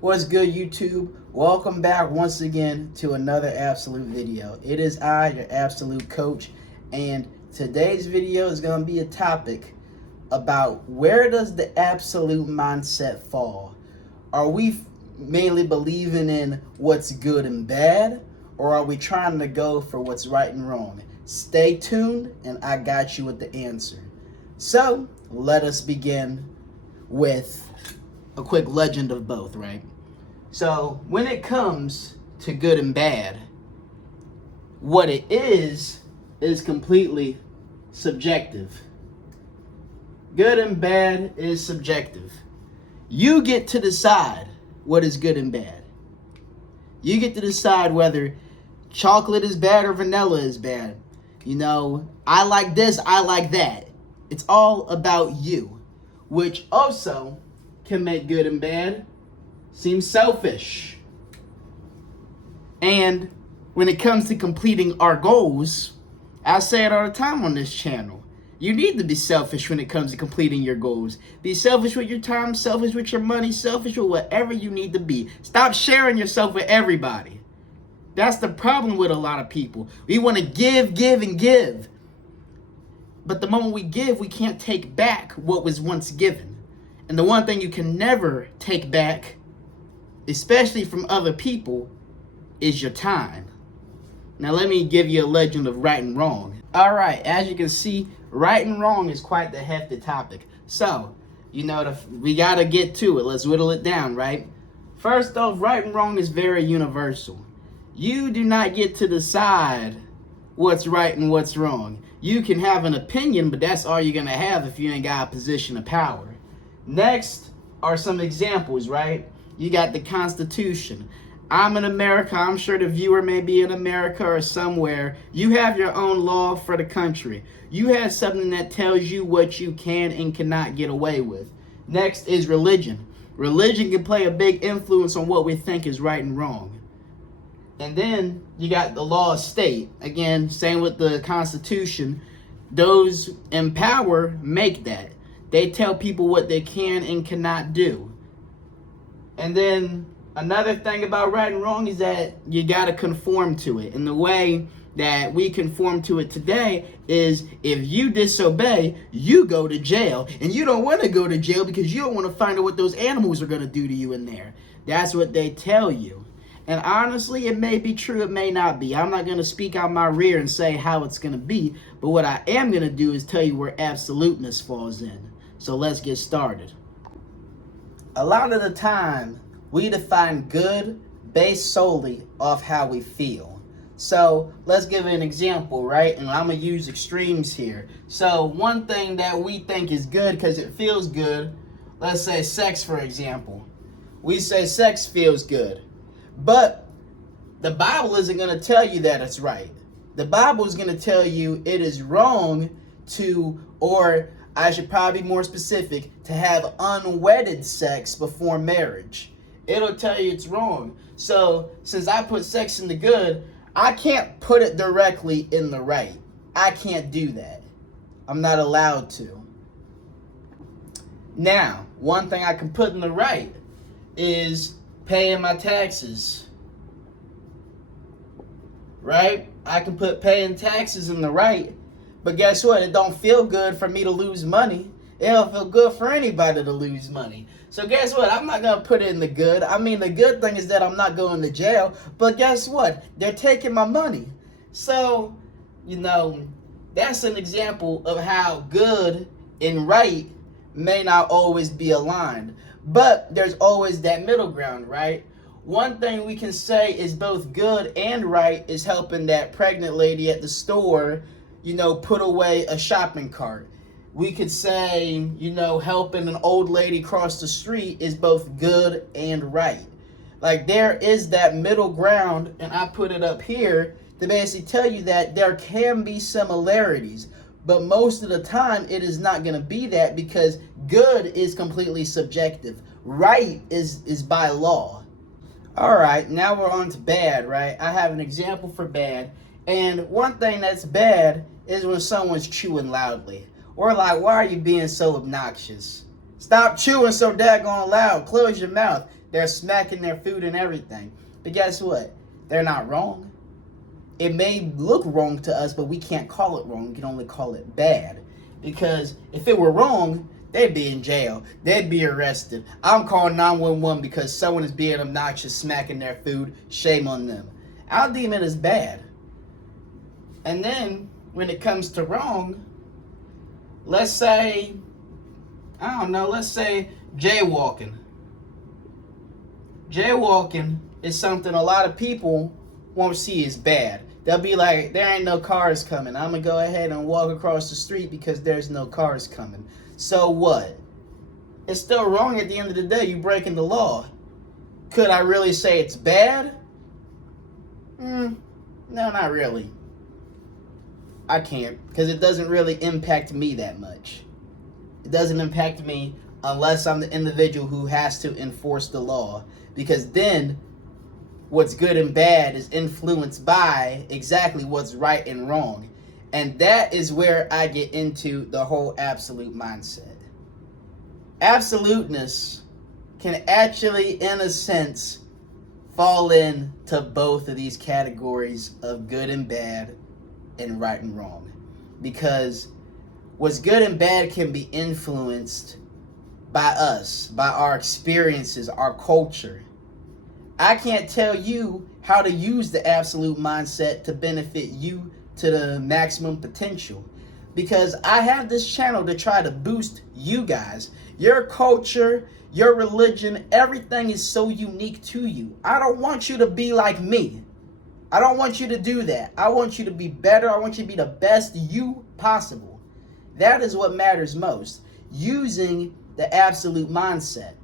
What's good, YouTube? Welcome back once again to another absolute video. It is I, your absolute coach, and today's video is going to be a topic about where does the absolute mindset fall? Are we mainly believing in what's good and bad, or are we trying to go for what's right and wrong? Stay tuned, and I got you with the answer. So, let us begin with a quick legend of both, right? So when it comes to good and bad, what it is completely subjective. Good and bad is subjective. You get to decide what is good and bad. You get to decide whether chocolate is bad or vanilla is bad. You know, I like this, I like that. It's all about you, which also can make good and bad seem selfish. And when it comes to completing our goals, I say it all the time on this channel. You need to be selfish when it comes to completing your goals. Be selfish with your time, selfish with your money, selfish with whatever you need to be. Stop sharing yourself with everybody. That's the problem with a lot of people. We want to give, and give. But the moment we give, we can't take back what was once given. And the one thing you can never take back, especially from other people, is your time. Now let me give you a legend of right and wrong. All right, as you can see, right and wrong is quite the hefty topic. So, we gotta get to it. Let's whittle it down, right? First off, right and wrong is very universal. You do not get to decide what's right and what's wrong. You can have an opinion, but that's all you're gonna have if you ain't got a position of power. Next are some examples, right? You got the Constitution. I'm in America. I'm sure the viewer may be in America or somewhere. You have your own law for the country. You have something that tells you what you can and cannot get away with. Next is religion. Religion can play a big influence on what we think is right and wrong. And then you got the law of state. Again, same with the Constitution. Those in power make that. They tell people what they can and cannot do. And then another thing about right and wrong is that you got to conform to it. And the way that we conform to it today is if you disobey, you go to jail. And you don't want to go to jail because you don't want to find out what those animals are going to do to you in there. That's what they tell you. And honestly, it may be true, it may not be. I'm not going to speak out my rear and say how it's going to be. But what I am going to do is tell you where absoluteness falls in. So let's get started. A lot of the time, we define good based solely off how we feel. So let's give an example, right? And I'm going to use extremes here. So one thing that we think is good because it feels good, let's say sex, for example. We say sex feels good. But the Bible isn't going to tell you that it's right. The Bible is going to tell you it is wrong to, or I should probably be more specific, to have unwedded sex before marriage. It'll tell you it's wrong. So, since I put sex in the good, I can't put it directly in the right. I can't do that. I'm not allowed to. Now, one thing I can put in the right is paying my taxes. Right? I can put paying taxes in the right. But guess what? It don't feel good for me to lose money. It don't feel good for anybody to lose money. So guess what? I'm not going to put it in the good. I mean, the good thing is that I'm not going to jail. But guess what? They're taking my money. So, that's an example of how good and right may not always be aligned. But there's always that middle ground, right? One thing we can say is both good and right is helping that pregnant lady at the store put away a shopping cart. We could say, helping an old lady cross the street is both good and right. Like, there is that middle ground, and I put it up here to basically tell you that there can be similarities. But most of the time, it is not going to be that because good is completely subjective. Right is by law. All right, now we're on to bad, right? I have an example for bad. And one thing that's bad is when someone's chewing loudly. Or like, why are you being so obnoxious? Stop chewing so daggone loud. Close your mouth. They're smacking their food and everything. But guess what? They're not wrong. It may look wrong to us, but we can't call it wrong. We can only call it bad. Because if it were wrong, they'd be in jail. They'd be arrested. I'm calling 911 because someone is being obnoxious, smacking their food. Shame on them. I'll deem it as bad. And then, when it comes to wrong, let's say, let's say jaywalking. Jaywalking is something a lot of people won't see as bad. They'll be like, there ain't no cars coming. I'm going to go ahead and walk across the street because there's no cars coming. So what? It's still wrong at the end of the day. You're breaking the law. Could I really say it's bad? No, not really. I can't, because it doesn't really impact me that much. It doesn't impact me unless I'm the individual who has to enforce the law. Because then what's good and bad is influenced by exactly what's right and wrong. And that is where I get into the whole absolute mindset. Absoluteness can actually, in a sense, fall into both of these categories of good and bad and right and wrong. Because what's good and bad can be influenced by us, by our experiences, our culture. I can't tell you how to use the absolute mindset to benefit you to the maximum potential, because I have this channel to try to boost you guys. Your culture, your religion, everything is so unique to you. I don't want you to be like me. I don't want you to do that. I want you to be better. I want you to be the best you possible. That is what matters most, using the absolute mindset.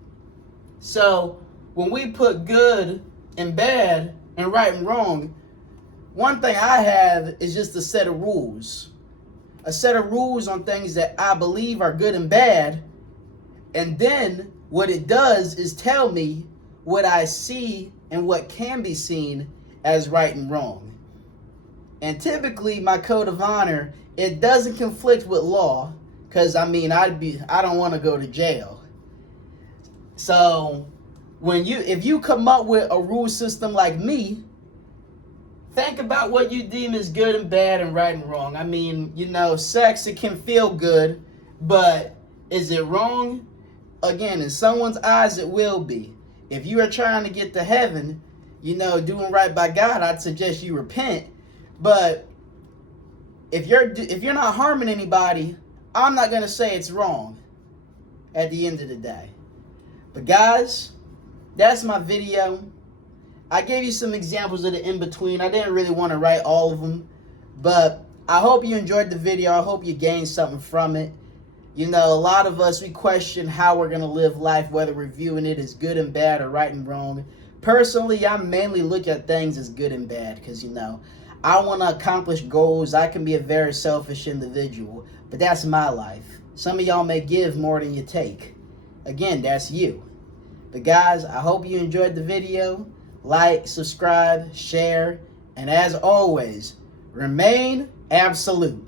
So when we put good and bad and right and wrong, one thing I have is just a set of rules. A set of rules on things that I believe are good and bad. And then what it does is tell me what I see and what can be seen as right and wrong. And typically my code of honor, it doesn't conflict with law, because I don't want to go to jail. So if you come up with a rule system like me, think about what you deem as good and bad and right and wrong. Sex, it can feel good, but is it wrong? Again, in someone's eyes, it will be. If you are trying to get to heaven, doing right by God, I'd suggest you repent. But if you're not harming anybody, I'm not going to say it's wrong at the end of the day. But guys, that's my video. I gave you some examples of the in-between. I didn't really want to write all of them, but I hope you enjoyed the video. I hope you gained something from it. A lot of us, we question how we're going to live life, whether we're viewing it as good and bad or right and wrong. Personally, I mainly look at things as good and bad because, I want to accomplish goals. I can be a very selfish individual, but that's my life. Some of y'all may give more than you take. Again, that's you. But guys, I hope you enjoyed the video. Like, subscribe, share, and as always, remain absolute.